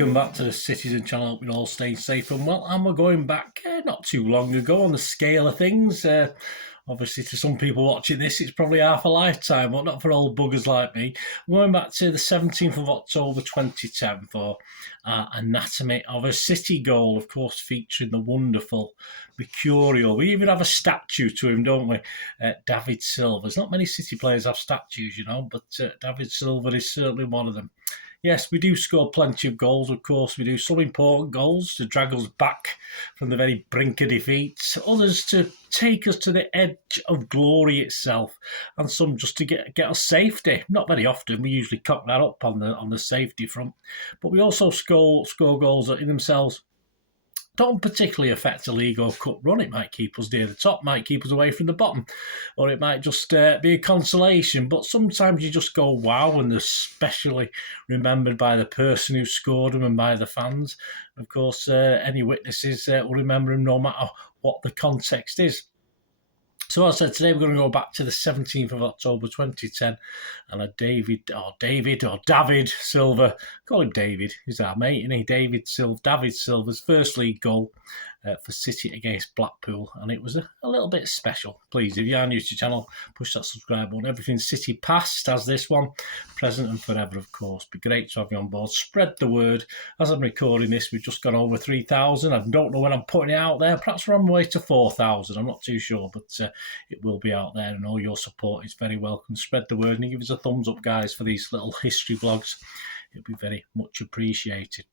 Welcome back to the Citizen channel. Hope you're all staying safe and well. And we're going back not too long ago on the scale of things. Obviously, to some people watching this, it's probably half a lifetime, but not for old buggers like me. We're going back to the 17th of October 2010 for Anatomy of a City goal, of course, featuring the wonderful Mercurial. We even have a statue to him, don't we? David Silva. There's not many City players have statues, you know, but David Silva is certainly one of them. Yes, we do score plenty of goals, of course. We do some important goals to drag us back from the very brink of defeat. Others to take us to the edge of glory itself. And some just to get us safety. Not very often. We usually cock that up on the safety front. But we also score goals that in themselves don't particularly affect a league or cup run. It might keep us near the top, might keep us away from the bottom, or it might just be a consolation. But sometimes you just go, wow, and they're especially remembered by the person who scored them and by the fans. Of course, any witnesses will remember them no matter what the context is. So as I said, today we're going to go back to the 17th of October 2010 and a David Silva, call him David, he's our mate, isn't he? David Silva's first league goal for City against Blackpool, and it was a little bit special. Please, if you are new to the channel, push that subscribe button. Everything City past as this one, present and forever, of course. Be great to have you on board. Spread the word. As I'm recording this, we've just gone over 3,000. I don't know when I'm putting it out there. Perhaps we're on the way to 4,000. I'm not too sure, but it will be out there, and all your support is very welcome. Spread the word and give us a thumbs up, guys, for these little history vlogs. It'll be very much appreciated.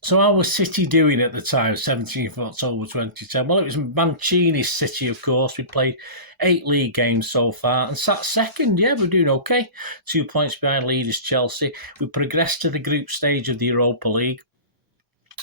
So how was City doing at the time, 17th of October 2010? Well, it was Mancini's City, of course. We played 8 league games so far and sat second. Yeah, we're doing okay. 2 points behind leaders Chelsea. We progressed to the group stage of the Europa League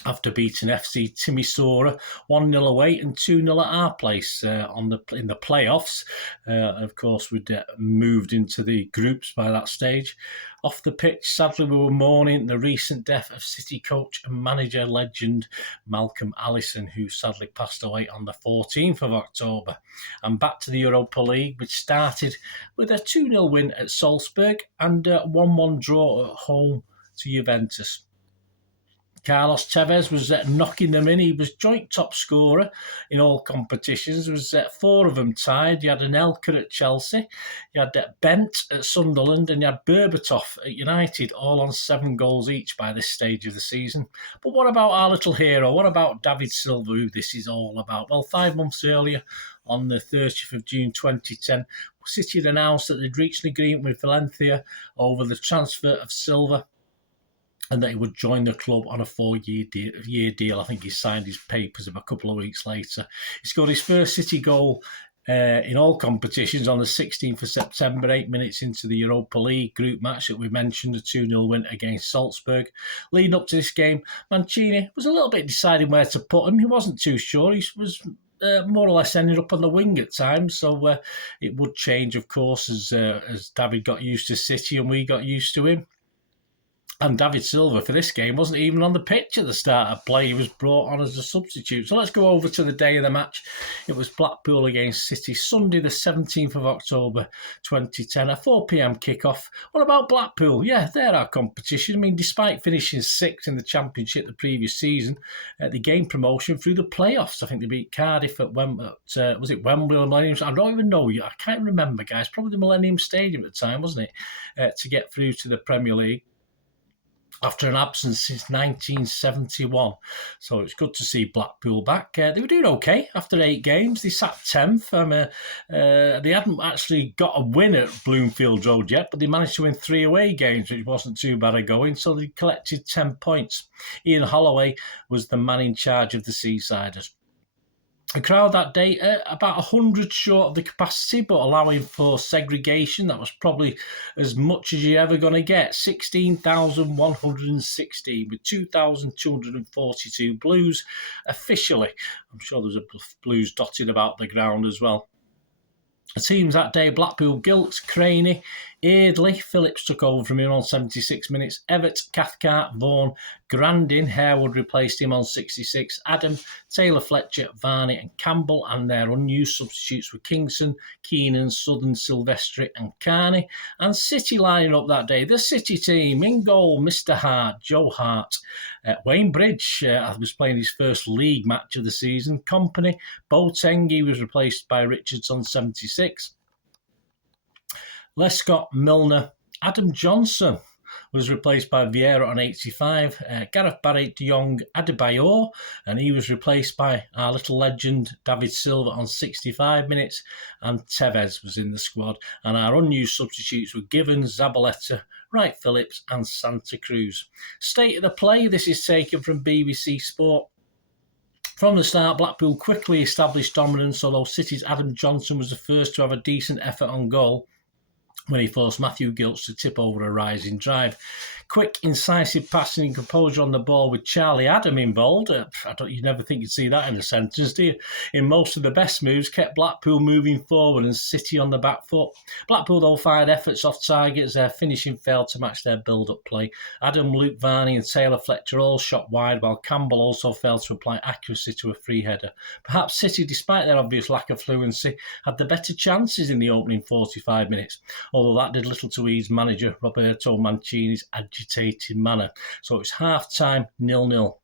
after beating FC Timisoara 1-0 away and 2-0 at our place in the playoffs. Of course, we'd moved into the groups by that stage. Off the pitch, sadly, we were mourning the recent death of City coach and manager legend Malcolm Allison, who sadly passed away on the 14th of October. And back to the Europa League, which started with a 2-0 win at Salzburg and a 1-1 draw at home to Juventus. Carlos Tevez was knocking them in. He was joint top scorer in all competitions. There was 4 of them tied. You had Anelka at Chelsea, you had Bent at Sunderland, and you had Berbatov at United, all on 7 goals each by this stage of the season. But what about our little hero? What about David Silva, who this is all about? Well, 5 months earlier, on the 30th of June 2010, City had announced that they'd reached an agreement with Valencia over the transfer of Silva, and that he would join the club on a 4-year deal. I think he signed his papers a couple of weeks later. He scored his first City goal in all competitions on the 16th of September, 8 minutes into the Europa League group match that we mentioned, a 2-0 win against Salzburg. Leading up to this game, Mancini was a little bit deciding where to put him. He wasn't too sure. He was more or less ended up on the wing at times, so it would change, of course, as David got used to City and we got used to him. And David Silva for this game wasn't even on the pitch at the start of play. He was brought on as a substitute. So let's go over to the day of the match. It was Blackpool against City, Sunday the 17th of October 2010, a 4 p.m. kickoff. What about Blackpool? Yeah, they're our competition. I mean, despite finishing 6th in the Championship the previous season, they gained promotion through the playoffs. I think they beat Cardiff at Wembley. Was it Wembley or Millennium? I don't even know. I can't remember, guys. Probably the Millennium Stadium at the time, wasn't it? To get through to the Premier League after an absence since 1971. So it's good to see Blackpool back. They were doing okay after 8 games. They sat 10th. They hadn't actually got a win at Bloomfield Road yet, but they managed to win 3 away games, which wasn't too bad a going. So they collected 10 points. Ian Holloway was the man in charge of the Seasiders. The crowd that day, about 100 short of the capacity, but allowing for segregation. That was probably as much as you're ever going to get. 16,116 with 2,242 Blues officially. I'm sure there's a Blues dotted about the ground as well. The teams that day, Blackpool, Gilks, Creighton, Eardley, Phillips took over from him on 76 minutes. Everett, Cathcart, Vaughan, Grandin, Harewood replaced him on 66. Adam, Taylor Fletcher, Varney and Campbell, and their unused substitutes were Kingston, Keenan, Southern, Silvestri and Carney. And City lining up that day, the City team, in goal, Mr. Hart, Joe Hart. Wayne Bridge was playing his first league match of the season. Company, Boateng, he was replaced by Richards on 76. Lescott, Milner, Adam Johnson was replaced by Vieira on 85. Gareth Barrett, De Jong, Adebayor, and he was replaced by our little legend David Silva on 65 minutes. And Tevez was in the squad. And our unused substitutes were Givens, Zabaleta, Wright Phillips and Santa Cruz. State of the play, this is taken from BBC Sport. From the start, Blackpool quickly established dominance, although City's Adam Johnson was the first to have a decent effort on goal when he forced Matthew Gilch to tip over a rising drive. Quick, incisive passing and composure on the ball with Charlie Adam involved. You never think you'd see that in a sentence, do you? In most of the best moves, kept Blackpool moving forward and City on the back foot. Blackpool, though, fired efforts off target as their finishing failed to match their build-up play. Adam, Luke Varney and Taylor Fletcher all shot wide, while Campbell also failed to apply accuracy to a free header. Perhaps City, despite their obvious lack of fluency, had the better chances in the opening 45 minutes, although that did little to ease manager Roberto Mancini's agitated manner. So it's half-time, 0-0.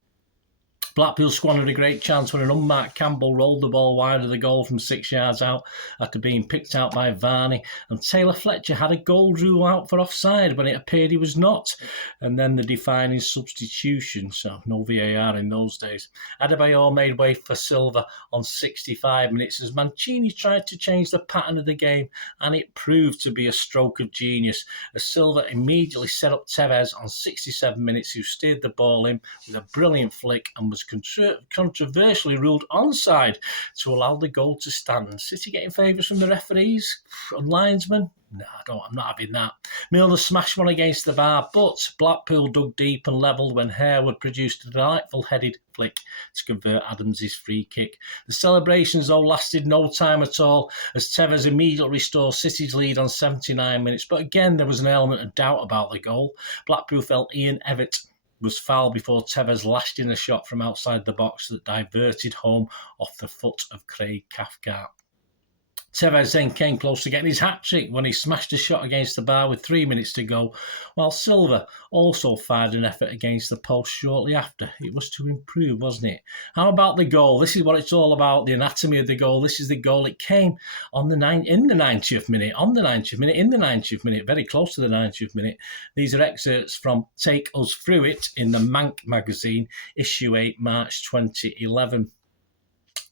Blackpool squandered a great chance when an unmarked Campbell rolled the ball wide of the goal from 6 yards out after being picked out by Varney, and Taylor Fletcher had a goal rule out for offside when it appeared he was not, and then the defining substitution, so no VAR in those days. Adebayor made way for Silva on 65 minutes as Mancini tried to change the pattern of the game, and it proved to be a stroke of genius as Silva immediately set up Tevez on 67 minutes, who steered the ball in with a brilliant flick and was controversially ruled onside to allow the goal to stand. City getting favours from the referees and linesmen? No, I'm not having that. Milner smashed one against the bar, but Blackpool dug deep and levelled when Harewood produced a delightful headed flick to convert Adams' free kick. The celebrations, though, lasted no time at all as Tevez immediately restored City's lead on 79 minutes. But again, there was an element of doubt about the goal. Blackpool felt Ian Everett was fouled before Tevez lashed in a shot from outside the box that diverted home off the foot of Craig Cathcart. Tevez then came close to getting his hat-trick when he smashed a shot against the bar with 3 minutes to go, while Silva also fired an effort against the post shortly after. It was to improve, wasn't it? How about the goal? This is what it's all about, the anatomy of the goal. This is the goal. It came in the 90th minute, very close to the 90th minute. These are excerpts from Take Us Through It in the Manc magazine, issue 8, March 2011.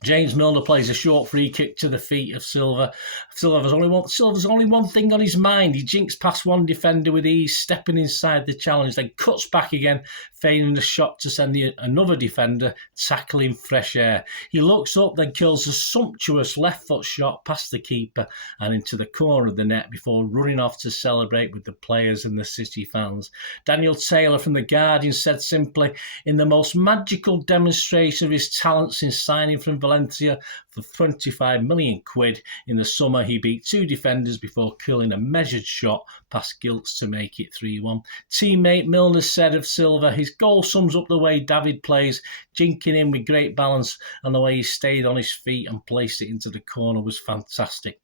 James Milner plays a short free kick to the feet of Silva. Silva's only one thing on his mind. He jinks past one defender with ease, stepping inside the challenge, then cuts back again, feigning a shot to send another defender tackling fresh air. He looks up, then kills a sumptuous left foot shot past the keeper and into the corner of the net before running off to celebrate with the players and the City fans. Daniel Taylor from The Guardian said simply, in the most magical demonstration of his talent since signing from Valencia for 25 million quid in the summer, he beat two defenders before killing a measured shot past Gilts to make it 3-1. Teammate Milner said of Silva, his goal sums up the way David plays, jinking in with great balance, and the way he stayed on his feet and placed it into the corner was fantastic.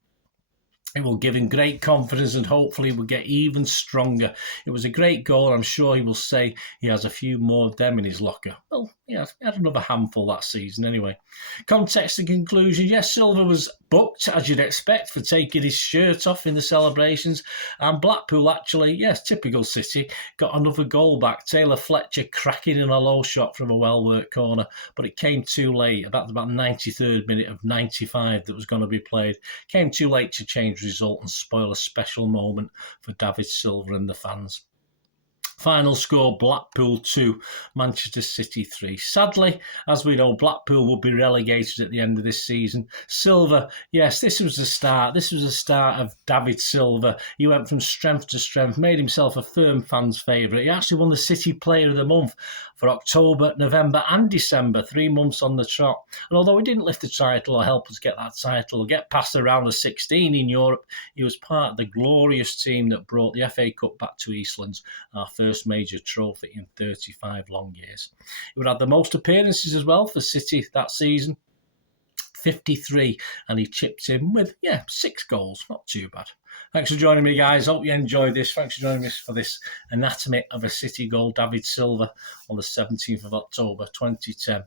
It will give him great confidence and hopefully will get even stronger. It was a great goal. I'm sure he will say he has a few more of them in his locker. Well, yeah, he had another handful that season anyway. Context and conclusion. Yes, Silva was booked, as you'd expect, for taking his shirt off in the celebrations. And Blackpool actually, yes, typical City, got another goal back. Taylor Fletcher cracking in a low shot from a well-worked corner. But it came too late. About the 93rd minute of 95 that was going to be played. Came too late to change result and spoil a special moment for David Silva and the fans. Final score, Blackpool 2, Manchester City 3. Sadly, as we know, Blackpool will be relegated at the end of this season. Silva, yes, this was the start. This was the start of David Silva. He went from strength to strength, made himself a firm fans' favourite. He actually won the City Player of the Month for October, November and December, 3 months on the trot. And although he didn't lift the title or help us get that title or get past the round of 16 in Europe, he was part of the glorious team that brought the FA Cup back to Eastlands, our first major trophy in 35 long years. He would have the most appearances as well for City that season, 53, and he chipped in with 6 goals. Not too bad. Thanks for joining me, guys. Hope you enjoyed this. Thanks for joining me for this anatomy of a City goal. David Silva on the 17th of October 2010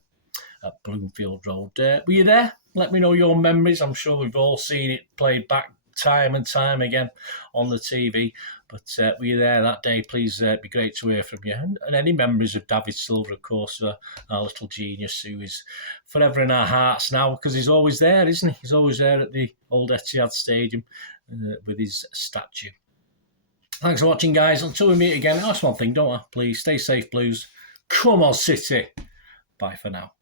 at Bloomfield Road. Were you there? Let me know your memories. I'm sure we've all seen it played back time and time again on the TV. But were you there that day? Please, be great to hear from you. And any memories of David Silva, of course, our little genius who is forever in our hearts now, because he's always there, isn't he? He's always there at the old Etihad Stadium with his statue. Thanks for watching, guys. Until we meet again, ask one thing, don't I? Please stay safe, Blues. Come on, City. Bye for now.